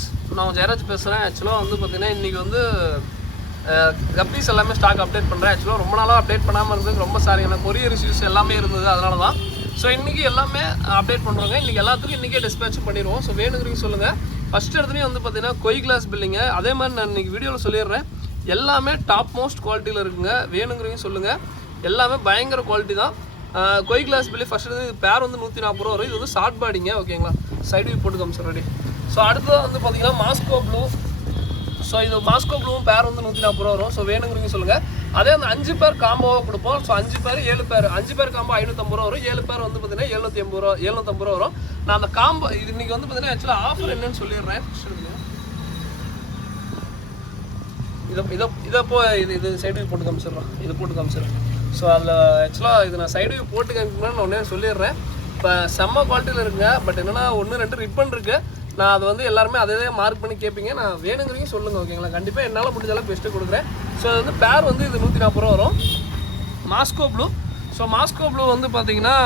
Friends, நான் ஜெயராஜ் பேசுகிறேன். ஆக்சுவலாக வந்து பார்த்தீங்கன்னா இன்றைக்கி வந்து கப்பீஸ் எல்லாமே ஸ்டாக் அப்டேட் பண்ணுறேன். ஆக்சுவலாக ரொம்ப நாளாக அப்டேட் பண்ணாமல் இருந்தது, ரொம்ப சாரி. எனக்கு கொரியர் இஷ்யூஸ் எல்லாமே இருந்தது, அதனால தான். ஸோ இன்றைக்கி எல்லாமே அப்டேட் பண்ணுறோங்க. இன்றைக்கி எல்லாத்துக்கும் இன்றைக்கே டிஸ்பேச் பண்ணிடுவோம். ஸோ வேணுங்கிறீங்க சொல்லுங்கள். ஃபஸ்ட் இடத்துலையும் வந்து பார்த்தீங்கன்னா கொய் கிளாஸ் பில்லிங்க. அதே மாதிரி நான் இன்றைக்கி வீடியோவில் சொல்லிடுறேன், எல்லாமே டாப் மோஸ்ட் குவாலிட்டியில் இருக்குங்க. வேணுங்கிறீங்க சொல்லுங்கள். எல்லாமே பயங்கர குவாலிட்டி தான். கொய் கிளாஸ் பில்லி ஃபஸ்ட் இது பேர் வந்து 140 ரூபா வரும். இது வந்து ஷார்ட் பாடிங்க, ஓகேங்களா. சைடு வியூ போட்டு காமிச்சு ரெடி. ஸோ அடுத்ததாக வந்து பார்த்தீங்கன்னா மாஸ்கோ ப்ளூ. ஸோ இது மாஸ்கோ ப்ளூவும் பேர் வந்து 140 ரூபா வரும். ஸோ வேணுங்கிறீங்க சொல்லுங்கள். அதே அந்த 5 பேர் காம்போவாக கொடுப்போம். ஸோ 5 பேர் 7 பேர் 5 பேர் காம்போ 550 ரூபா வரும். 7 பேர் வந்து பார்த்தீங்கன்னா 750 ரூபா வரும். நான் அந்த காம்போ இது இன்றைக்கி வந்து பார்த்தீங்கன்னா ஆக்சுவலாக ஆஃபர் என்னன்னு சொல்லிடுறேன். இது சைடு வியூ போட்டு காமிச்சிடுறோம். இது போட்டு காமிச்சிடுறேன். ஸோ அதில் ஆக்சுவலாக இது நான் சைடு வியூ போட்டு காமிக்கணும்னு நான் ஒன்றே சொல்லிடுறேன். இப்போ செம்ம குவாலிட்டியில் இருக்குங்க. பட் என்னென்னா 1-2 ரிப்பன் இருக்குது. நான் அது வந்து எல்லாருமே அதே மார்க் பண்ணி கேட்பீங்க. நான் வேணுங்கிறீங்க சொல்லுங்கள், ஓகேங்களா. கண்டிப்பாக என்னால் முடிஞ்சாலும் பெஸ்ட்டு கொடுக்குறேன். ஸோ அது வந்து பேர் வந்து இது 140 ரூபா வரும். Moscow blue. So Moscow blue வந்து பார்த்தீங்கன்னா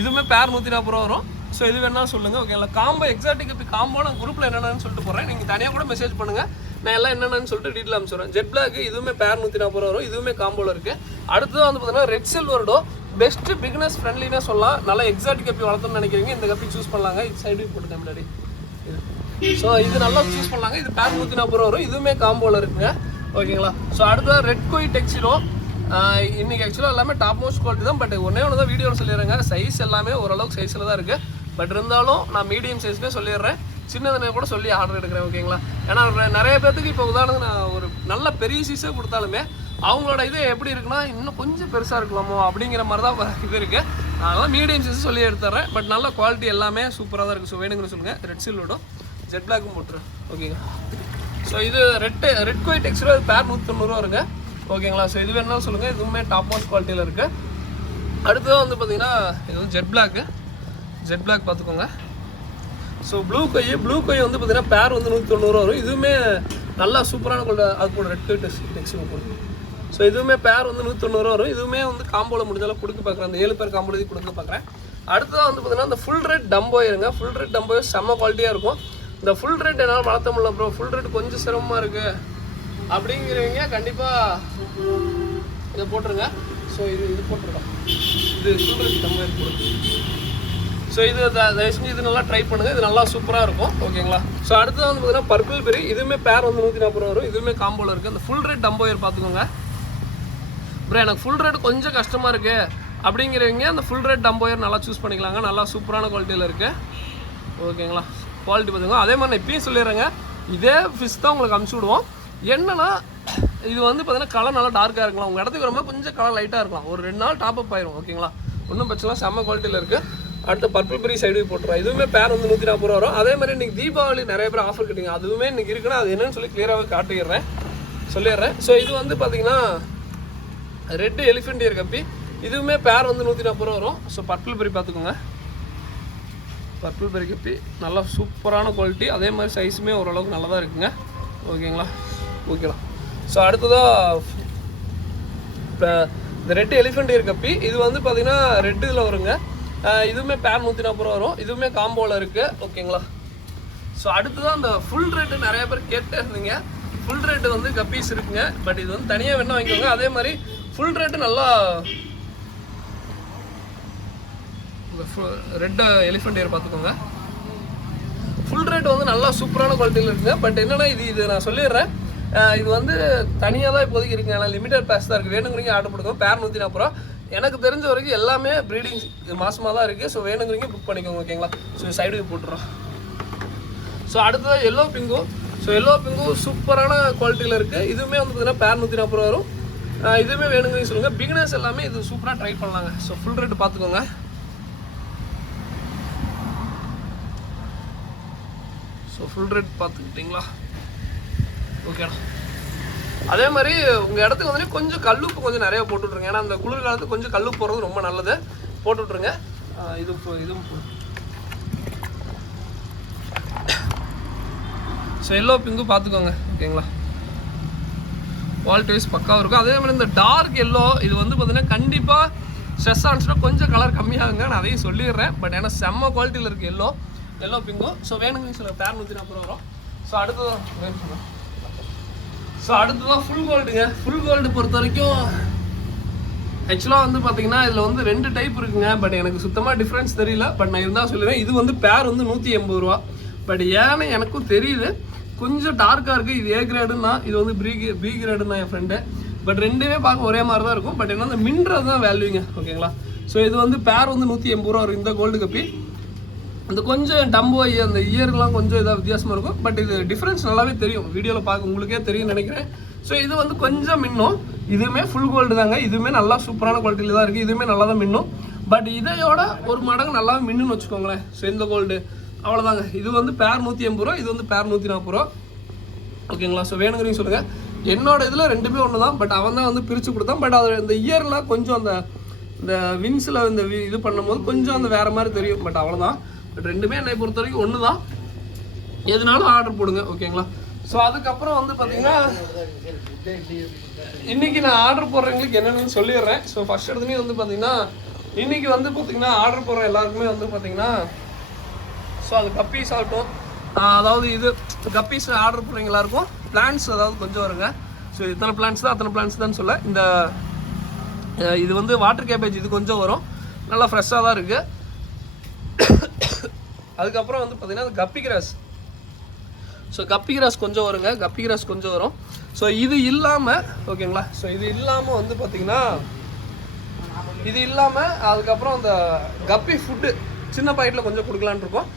இதுவுமே பேர் 140 ரூபா வரும். ஸோ இது வேணாலும் சொல்லுங்கள், ஓகேங்களா. காம்போ எக்ஸாக்டிக் இப்போ காம்போ நான் குரூப்பில் என்னென்னு சொல்லிட்டு போகிறேன். நீங்கள் தனியாக கூட மெசேஜ் பண்ணுங்கள், நான் எல்லாம் என்னென்னு சொல்லிட்டு டீட்டெயில் அனுப்பிச்சுறேன். ஜெட் பிளாக் இதுவுமே பேர் 140 ரூபா வரும். இதுவுமே காம்போவில் இருக்குது. அடுத்தது வந்து பார்த்தீங்கன்னா ரெட் சில்வர்டோ பெஸ்ட்டு பிகினஸ் ஃப்ரெண்ட்லினே சொல்லலாம். நல்லா எக்ஸாக்டிக் கப்பி வளர்த்தணும்னு நினைக்கிறீங்க, இந்த கப்பி சூஸ் பண்ணலாங்க. இது சைடு போட்டுக்க முன்னாடி. ஸோ இது நல்லா சூஸ் பண்ணலாங்க. இது பேர் 140 ரூபா வரும். இதுவுமே காம்போவில் இருக்குங்க, ஓகேங்களா. ஸோ அடுத்தது ரெட் கோய் டெக்ஸிடோ. இன்றைக்கி ஆக்சுவலாக எல்லாமே டாப் மோஸ்ட் குவாலிட்டி தான். பட் ஒன்றே ஒன்று தான் வீடியோவில் சொல்லிடுறேங்க. சைஸ் எல்லாமே ஓரளவுக்கு சைஸில் தான் இருக்குது. பட் இருந்தாலும் நான் மீடியம் சைஸ்லேயே சொல்லிடுறேன். சின்னதுனே கூட சொல்லி ஆர்டர் எடுக்கிறேன், ஓகேங்களா. ஏன்னா நிறைய பேர்த்துக்கு இப்போ உதாரணத்துக்கு நான் ஒரு நல்ல பெரிய சீஸே கொடுத்தாலுமே அவங்களோட இது எப்படி இருக்குன்னா இன்னும் கொஞ்சம் பெருசாக இருக்கலாமோ அப்படிங்கிற மாதிரி தான் இது இருக்குது. அதனால் மீடியம் சைஸ் சொல்லி எடுத்துறேன். பட் நல்ல குவாலிட்டி எல்லாமே சூப்பராக தான் இருக்குது. ஸோ வேணுங்கன்னு சொல்லுங்கள். ரெட் சில்வர்டும் ஜெட் பிளாக்கும் போட்டுரு, ஓகேங்க. ஸோ இது ரெட் கோய் டெக்ஸ்டர் பேர் 190 ரூபா வருங்க, ஓகேங்களா. ஸோ இது வேணாலும் சொல்லுங்கள். இதுவுமே டாப் மோஸ்ட் குவாலிட்டியில் இருக்குது. அடுத்ததாக வந்து பார்த்தீங்கன்னா இது வந்து ஜெட் பிளாக் பார்த்துக்கோங்க. ஸோ ப்ளூ கொய் வந்து பார்த்தீங்கன்னா பேர் வந்து 190 ரூபா வரும். இதுவுமே நல்லா சூப்பரான குவாலிட்டி. அது கூட ரெட் கோய் டெக்ஸ்டர் போடுங்க. ஸோ இதுவுமே பேர் வந்து 190 ரூபா வரும். இதுவுமே வந்து காம்போவில் முடிஞ்சாலும் கொடுக்க பார்க்குறேன். அந்த 7 பேர் காம்போல கொடுக்க பார்க்குறேன். அடுத்ததாக வந்து பார்த்தீங்கன்னா இந்த ஃபுல் ரெட் டம்போயிருங்க. ஃபுல் ரெட் டம்போயர் செம்ம குவாலிட்டியாக இருக்கும். இந்த ஃபுல் ரெட் என்னால் வளர்த்த முடியல ப்ரோ, ஃபுல் ரெட் கொஞ்சம் சிரமமாக இருக்குது அப்படிங்கிறவங்க கண்டிப்பாக இதை போட்டுருங்க. ஸோ இது போட்டுருக்கோம். இது ஃபுல் ரெட் டம்போயர் போடுங்க. ஸோ இது தயவு செஞ்சு இது நல்லா ட்ரை பண்ணுங்கள். இது நல்லா சூப்பராக இருக்கும், ஓகேங்களா. ஸோ அடுத்தது வந்து பார்த்தீங்கன்னா பர்பிள் பெரி. இதுவுமே பேர் வந்து 140 ரூபா வரும். இதுவுமே காம்போவில் இருக்குது. அந்த ஃபுல் ரெட் டம்போயர் பார்த்துக்கோங்க. அப்புறம் எனக்கு ஃபுல் ரெட் கொஞ்சம் கஷ்டமாக இருக்குது அப்படிங்கிறவங்க அந்த ஃபுல் ரெட் டம்போயர் நல்லா சூஸ் பண்ணிக்கலாங்க. நல்லா சூப்பரான குவாலிட்டியில் இருக்குது, ஓகேங்களா. குவாலிட்டி பார்த்துக்கோங்க. அதே மாதிரி நான் இப்பயும் சொல்லிடுறேங்க, இதே ஃபிஷ் தான் உங்களுக்கு அனுப்பிச்சி விடுவோம். என்னன்னா இது வந்து பார்த்தீங்கன்னா கலர் நல்லா டார்க்காக இருக்கலாம். உங்கள் இடத்துக்கு வரும்போது கொஞ்சம் கலர் லைட்டாக இருக்கலாம். ஒரு 2 நாள் டாப் அப் ஆயிரும், ஓகேங்களா. ஒன்றும் பிரச்சனை, செம்ம குவாலிட்டியில் இருக்குது. அடுத்த பர்பிள் பெரி சைடு போட்டுருவோம். இதுவுமே பேர் வந்து 140 ரூபா வரும். அதே மாதிரி இன்றைக்கி தீபாவளி நிறைய பேர் ஆஃபர் கட்டிங்க. அதுவுமே இன்றைக்கி இருக்குன்னா அது என்னன்னு சொல்லி கிளியராகவே சொல்லிடுறேன். ஸோ இது வந்து பார்த்தீங்கன்னா ரெட் எலிஃபென்ட் இயர் கப்பி. இதுவுமே பேர் வந்து 140 ரூபா வரும். ஸோ பர்பிள் பெரி பார்த்துக்கோங்க. பர்பிள் பெரி கப்பி நல்லா சூப்பரான குவாலிட்டி. அதே மாதிரி சைஸுமே ஓரளவுக்கு நல்லா தான் இருக்குங்க, ஓகேங்களா. ஓகேலாம். ஸோ அடுத்ததாக இப்போ இந்த ரெட் எலிஃபென்ட் இயர் கப்பி. இது வந்து பார்த்தீங்கன்னா ரெட் இதில் வருங்க. இதுவுமே பேர் 140 ரூபா வரும். இதுவுமே காம்போவில் இருக்குது, ஓகேங்களா. ஸோ அடுத்ததான் அந்த ஃபுல் ரேட்டு நிறைய பேர் கேட்டே இருந்தீங்க. ஃபுல் ரேட்டு வந்து கப்பீஸ் இருக்குங்க. பட் இது வந்து தனியாக வேணால் வாங்கிக்கோங்க. அதே மாதிரி ஃபுல் ரேட்டு நல்லா ரெட் எலிஃபென்ட் இயர் பார்த்துக்கோங்க. ஃபுல் ரேட் வந்து நல்லா சூப்பரான குவாலிட்டியில் இருக்குங்க. பட் என்னென்னா இது நான் சொல்லிடுறேன், இது வந்து தனியாக தான் இப்போதைக்கு இருக்குங்க. ஆனால் லிமிடெட் பேஸ் தான் இருக்குது. வேணுங்கிறீங்க ஆர்டர் போட்டுக்கோங்க. பேர் 140 ரூபா. எனக்கு தெரிஞ்ச வரைக்கும் எல்லாமே ப்ரீடிங் மாசமாக தான் இருக்குது. ஸோ வேணுங்கிறீங்க புக் பண்ணிக்கோங்க, ஓகேங்களா. ஸோ சைடுக்கு போட்டுறோம். ஸோ அடுத்ததாக yellow pink. So yellow pink சூப்பரான குவாலிட்டியில் இருக்குது. இதுவுமே வந்து பார்த்தீங்கன்னா பேர் 140 ரூபா வரும். இதுவுமே வேணுங்கிறீங்க சொல்லுங்கள். பிகினர்ஸ் எல்லாமே இது சூப்பராக ட்ரை பண்ணலாங்க. ஸோ ஃபுல் ரேட்டு பார்த்துக்கோங்க. ஸோ ஃபுல் ரேட் பார்த்துக்கிட்டிங்களா, ஓகேண்ணா. அதே மாதிரி உங்கள் இடத்துக்கு வந்து கொஞ்சம் கல்லுப்பு கொஞ்சம் நிறையா போட்டுவிட்ருங்க. ஏன்னா அந்த குளிர் காலத்துக்கு கொஞ்சம் கல்லுப்பு போடுறது ரொம்ப நல்லது. போட்டுவிட்ருங்க. இதுவும் ஸோ எல்லோ பிங்கு பார்த்துக்கோங்க, ஓகேங்களா. குவாலிட்டி வைஸ் பக்காவாக இருக்கும். அதே மாதிரி இந்த டார்க் எல்லோ இது வந்து பார்த்தீங்கன்னா கண்டிப்பாக ஸ்ட்ரெஸ் ஆனிச்சுன்னா கொஞ்சம் கலர் கம்மியாகுங்க. நான் அதையும் சொல்லிடுறேன். பட் ஏன்னா செம்ம குவாலிட்டியில் இருக்குது எல்லோ. எல்லோ பிங்கும். ஸோ வேணுங்கன்னு சொல்ல பேர் 140 வரும். ஸோ அடுத்ததான் ஃபுல் கோல்டுங்க. ஃபுல் கோல்டு பொறுத்த வரைக்கும் ஆக்சுவலாக வந்து பார்த்தீங்கன்னா இதில் வந்து 2 டைப் இருக்குங்க. பட் எனக்கு சுத்தமாக டிஃப்ரென்ஸ் தெரியல. பட் நான் இருந்தால் சொல்லுவேன். இது வந்து பேர் வந்து 180 ரூபா. பட் ஏன்னு எனக்கும் தெரியுது, கொஞ்சம் டார்க்காக இருக்குது. இது A கிரேடுன்னா, இது வந்து B கிரேடுன்னா என் ஃப்ரெண்டு. பட் ரெண்டுமே பார்க்க ஒரே மாதிரி தான் இருக்கும். பட் என்ன அந்த மின்றது தான் வேல்யூங்க. ஓகேங்களா? ஸோ இது வந்து பேர் வந்து 180 ரூபா வரும் இந்த கோல்டு கப்பி. அந்த கொஞ்சம் டம்போ அந்த இயர்லாம் கொஞ்சம் இதாக வித்தியாசமாக இருக்கும். பட் இது டிஃப்ரென்ஸ் நல்லாவே தெரியும், வீடியோவில் பார்க்க உங்களுக்கே தெரியும்னு நினைக்கிறேன். ஸோ இது வந்து கொஞ்சம் மின்னும். இதுவுமே ஃபுல் கோல்டு தாங்க. இதுவுமே நல்லா சூப்பரான குவாலிட்டியில் தான் இருக்குது. இதுவுமே நல்லா தான் மின்னும். பட் இதையோட ஒரு மடங்கு நல்லாவே மின்னுன்னு வச்சுக்கோங்களேன். ஸோ இந்த கோல்டு அவ்வளோதாங்க. இது வந்து பேர் 180 ரூபா, இது வந்து பேர் 140 ரூபா. ஓகேங்களா? ஸோ வேணுங்கிறீங்க சொல்லுங்கள். என்னோட இதில் ரெண்டுமே ஒன்று தான். பட் அவன் தான் வந்து பிரித்து கொடுத்தான். பட் அது இந்த இயர்லாம் கொஞ்சம் இந்த வின்ஸில் இந்த இது பண்ணும்போது கொஞ்சம் அந்த வேறு மாதிரி தெரியும். பட் அவ்வளோதான். பட் ரெண்டுமே என்னை பொறுத்த வரைக்கும் ஒன்று தான். எதுனாலும் ஆர்டர் போடுங்க. ஓகேங்களா? ஸோ அதுக்கப்புறம் வந்து பார்த்தீங்கன்னா இன்றைக்கி நான் ஆர்டர் போடுறவங்களுக்கு என்னென்னு சொல்லிடுறேன். ஸோ ஃபஸ்ட் எடுத்துனே வந்து பார்த்தீங்கன்னா இன்றைக்கி வந்து பார்த்தீங்கன்னா ஆர்டர் போடுற எல்லாருக்குமே வந்து பார்த்தீங்கன்னா ஸோ அது கப்பீஸ் ஆகட்டும், அதாவது இது கப்பீஸ் ஆர்டர் போடுறவங்க எல்லாருக்கும் பிளான்ஸ் அதாவது கொஞ்சம் வருங்க. ஸோ இத்தனை பிளான்ஸ் தான் அத்தனை பிளான்ஸ் தான் சொல்ல. இது வந்து வாட்டர் கேபேஜ் இது கொஞ்சம் வரும், நல்லா ஃப்ரெஷ்ஷாக தான் இருக்குது. அதுக்கப்புறம் வந்து பார்த்தீங்கன்னா கப்பி கிராஸ். ஸோ கப்பி கிராஸ் கொஞ்சம் வருங்க, கப்பி கிராஸ் கொஞ்சம் வரும். ஸோ இது இல்லாமல் ஓகேங்களா? ஸோ இது இல்லாமல் வந்து பார்த்தீங்கன்னா இது இல்லாமல் அதுக்கப்புறம் அந்த கப்பி ஃபுட்டு சின்ன பாக்கெட்டில் கொஞ்சம் கொடுக்கலான்னு இருக்கோம்.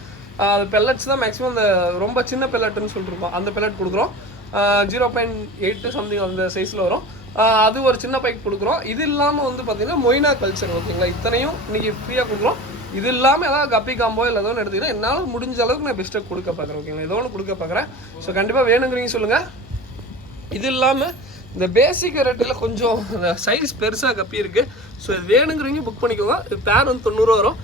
அது பெல்லட்ஸ் தான் மேக்ஸிமம் அந்த ரொம்ப சின்ன பெல்லட்டுன்னு சொல்லிட்டுருக்கோம். அந்த பெல்லட் கொடுக்குறோம். 0.8 சம்திங் அந்த சைஸில் வரும். அது ஒரு சின்ன பாக்கெட் கொடுக்குறோம். இது இல்லாமல் வந்து பார்த்தீங்கன்னா மொய்னா கல்ச்சர். ஓகேங்களா? இத்தனையும் இன்றைக்கி ஃப்ரீயாக கொடுக்குறோம். இது இல்லாமல் ஏதாவது கப்பி காம்போ இல்லை ஏதோ ஒன்று எடுத்துக்கிட்டா என்னால் முடிஞ்ச அளவுக்கு நான் பெஸ்ட்டாக கொடுக்க பார்க்குறேன். ஓகேங்களா? ஏதோ ஒன்று கொடுக்க பார்க்குறேன். ஸோ கண்டிப்பாக வேணுங்கிறீங்க சொல்லுங்கள். இது இல்லாமல் இந்த பேசிக் ரேட்டில் கொஞ்சம் இந்த சைஸ் பெருசாக கப்பி இருக்குது. ஸோ இது வேணுங்கிறீங்க புக் பண்ணிக்கோங்க. இது பேர் வந்து 90 வரும்.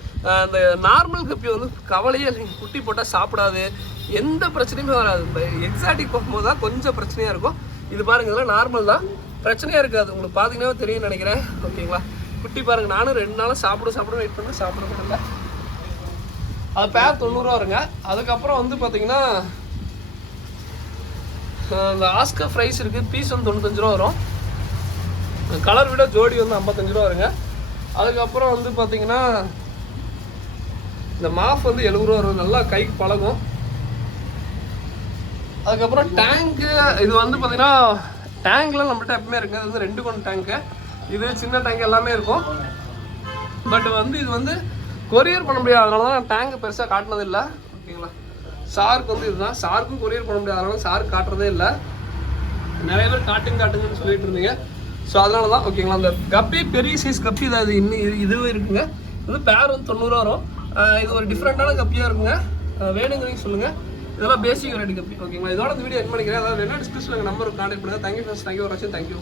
அந்த நார்மல் கப்பி வந்து கவலையே இல்லைங்க, குட்டி போட்டால் சாப்பிடாது, எந்த பிரச்சனையுமே வராது. இந்த எக்ஸாட்டிக் போகும்போது தான் கொஞ்சம் பிரச்சனையாக இருக்கும். இது பாருங்கள், இதெல்லாம் நார்மல் தான், பிரச்சனையாக இருக்காது. உங்களுக்கு பார்த்தீங்கன்னா தெரியும் நினைக்கிறேன். ஓகேங்களா? குட்டி பாருங்கள், நானும் 2 நாளாக சாப்பிட வெயிட் பண்ணேன், சாப்பிட முடியல. அது பேர் 90 வருங்க. அதுக்கப்புறம் வந்து பார்த்தீங்கன்னா இந்த ஆஸ்கர் ஃப்ரைஸ் இருக்குது, பீஸ் வந்து 95 ரூபா வரும். கலர் விட ஜோடி வந்து 55 ரூபா வருங்க. அதுக்கப்புறம் வந்து பார்த்தீங்கன்னா இந்த மாஃப் வந்து 70 ரூபா வரும், நல்லா கைக்கு பழகும். அதுக்கப்புறம் டேங்க்கு, இது வந்து பார்த்தீங்கன்னா டேங்க்லாம் நம்மகிட்ட எப்பவுமே இருக்குது. அது வந்து 2 கொண்டு டேங்க்கு, இது சின்ன டேங்க் எல்லாமே இருக்கும். பட் வந்து இது வந்து கொரியர் பண்ண முடியாது, அதனால தான் நான் டேங்க் பெருசாக காட்டினது இல்லை. ஓகேங்களா? ஷார்க் வந்து இதுதான், ஷார்க்கும் கொரியர் பண்ண முடியாது, அதனால ஷார்க் காட்டுறதே இல்லை. நிறைய பேர் காட்டுங்கன்னு சொல்லிட்டு இருந்தீங்க. ஸோ அதனால தான். ஓகேங்களா? அந்த கப்பி பெரிய சைஸ் கப்பி தான், இது இன்னும் இதுவே இருக்குங்க. இது பேர் வந்து 90 ரூபா வரும். இது ஒரு டிஃப்ரெண்ட்டான கப்பியாக இருக்குங்க. வேணுங்கிறீங்க சொல்லுங்கள். இதெல்லாம் பேசிக் வெரைட்டி கப்பி. ஓகேங்களா? இதோட இந்த வீடியோ என் பண்ணிக்கிறேன். அதாவது என்ன டிஸ்கிரிப்ஷனில் நம்பருக்கு கான்டெக்ட் பண்ணுங்கள். தேங்க்யூ ஃப்ரெண்ட்ஸ், தேங்க்யூ ஃபார் வாட்சிங், தேங்க்யூ.